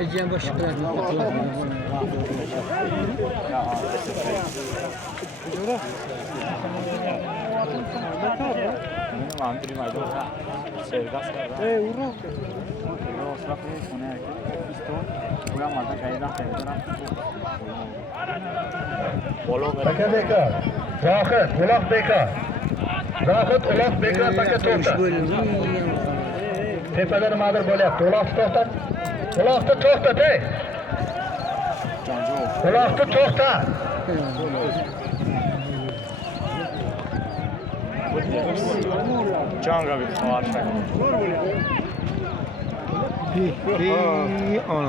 Ecem başı Taka bekor. Zohid, uloq bekor. Zohid, uloq bekor, taka to'xta. Tepada nimadir bo'lyapti. Uloqni to'xtat. Uloqni to'xtat, ey. Uloqni to'xta. Jonga bir xabar.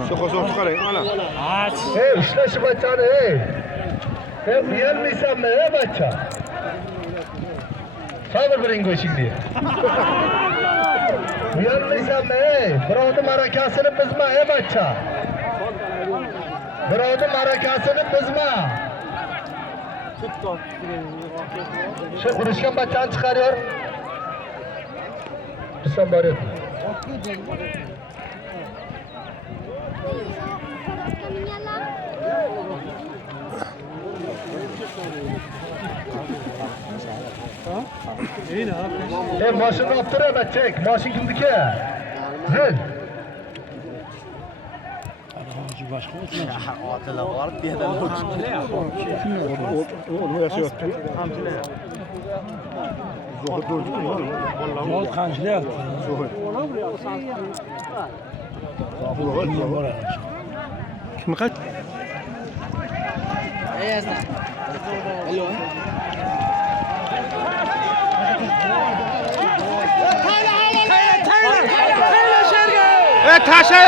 So'qa qarang, ana. Ey, ushlashib bachani, ey. Ey, uyalmaysanmi, ey bacha? Sabr biring go'shingni. Uyalmaysanmi, ey? Birovni marakasini buzma, ey bacha. Birovni marakasini buzma. Shu urishgan bachani chiqaryor. Bizdan boryapti. Ey, mashina olib tur, bachak. Mashina kimniki? Zil. Otila borib bedan Onu yashayapti. Zohid o'ldi. Mol qanchilyapti. Zohid. Kim qat? Taşa!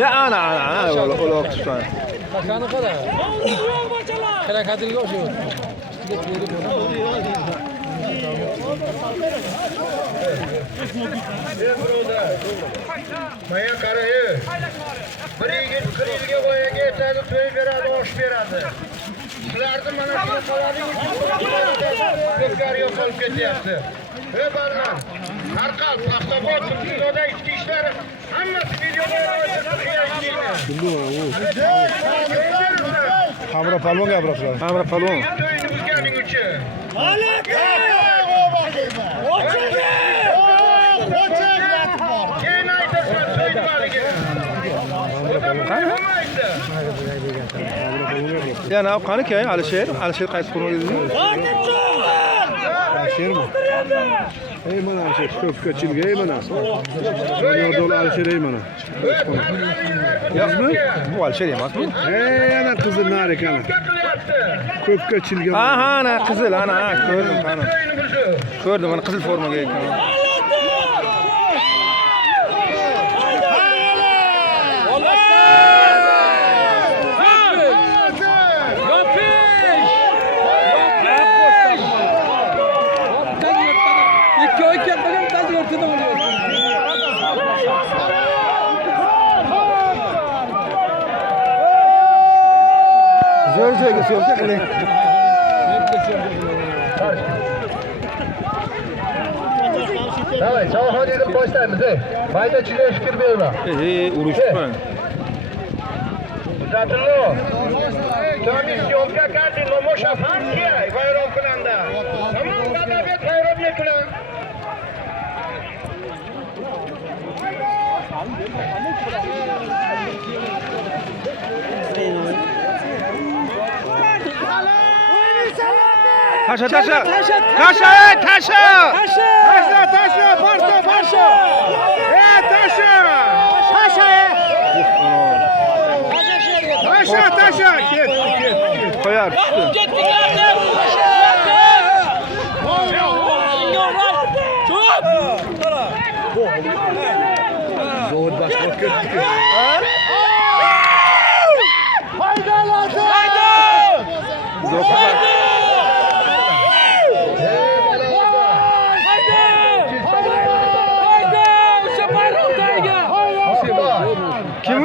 Ya ana uloq tutgan. Makani qara. Harakatiga o'xshaydi. Maya qarayı. Bir yigit qiriyga boyaga aytadi, to'y beradi, osh beradi. Sizlarni mana shu qo'llaring ko'pkar yo'qolib ketyapti. Ey barman, Tarqal, Paxtabod, Turkiyoda ichki ishlar hammasi videoga Hamra palvon gapirasizlar. Hamra palvon. to'yni buzganing uchun. Keyin aytasan to'y nimaligini. Ya nav qani keyin Alisher qaytib qo'ydi. Alisher mi? Ey mana Alisher ko'pga chilga ey mana. Yordol Alisher ey mana. Yo'qmi? Bu Alisher emasmi? Ey ana qizil nari kana. Ko'pga chilga. Aha, ana qizil ana ko'rdim qani. Ko'rdim mana qizil formaga ekan. Zo'r söylüyor qiling. Davay, Javohir deb boshlaymiz, ey. Maydachilar fikr berma. Urushibman. Zatillo. Комиссионка карты, но моша партия, bayram qilanda. Tamam, qadabet bayram qilan. Taşa taşa. Parto. Taşa. Ket. Koyar düştü. Zor bak kötü. Haydi. Zor. Kim?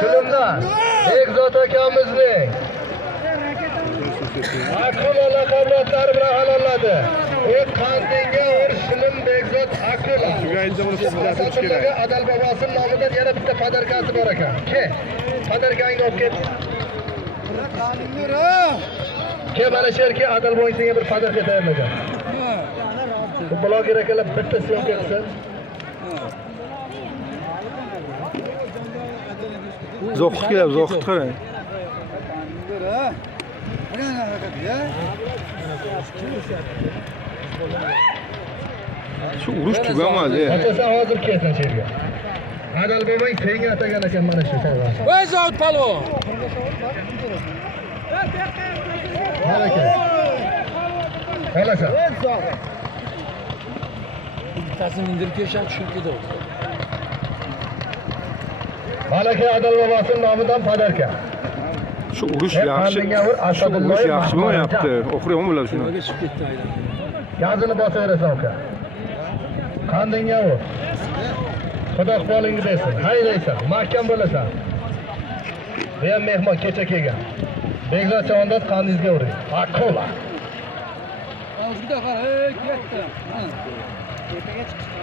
Shunimdan Bekzod akamizning Akrom laqablatlari bilan halolladi. Qandinga Muslim Bekzod Akula. Tugaydi buni sizlatish kerak. Adal bobosining nomidan yana bitta podarkasi bor ekan. Ke, podarkangni olib ket. Ke, mana shu yerga Adal boy senga bir podarka tayyorlagan. Bu bloger akalar bitta syomka qilsin. Zo'q kelib, zo'q qarang. Shu urush tugamadi. Otasi hozir kelsin shu yerga. Adal bobong senga atagan ekan mana shu sovg'a. Voy Zavod palvon. Malaka. Qolasan. Bittasini indirib kelisham tushib ketdi. Malaka Adal bobosining nomidan podarka. Shu urush yaxshi. Shu urush yaxshi bo'lyapti. O'qiraymi bular shuni? Nimaga chiqib ketdi aylanib? Gazini bosaverasan uka. Qandingga ur. Xudo qo'lingni bersin. Haydaysan, mahkam bo'lasan. Bu ham mehmon kecha kelgan. Bekzod chavandaz qandingizga uring. Aqula. Juda qara, ketdi. Tepaga chiqdi.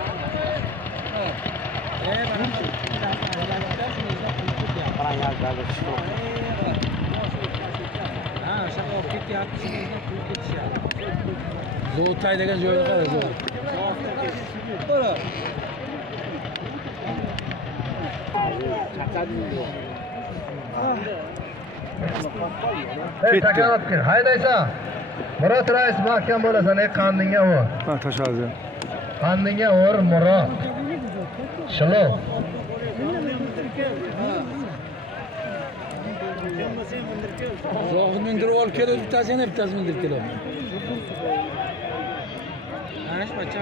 Zo't taylagan joyini qara, zo't. Hey, takanat qil. Haydaysan. Murod rais mahkam bo'lasan. Qandingga ur. Ha, tashadi. Qandingga ur Murod. Shilo. Zo'g'ni mindirib olib kelib, bittasini mindirib keladi. Ana shu bachcha.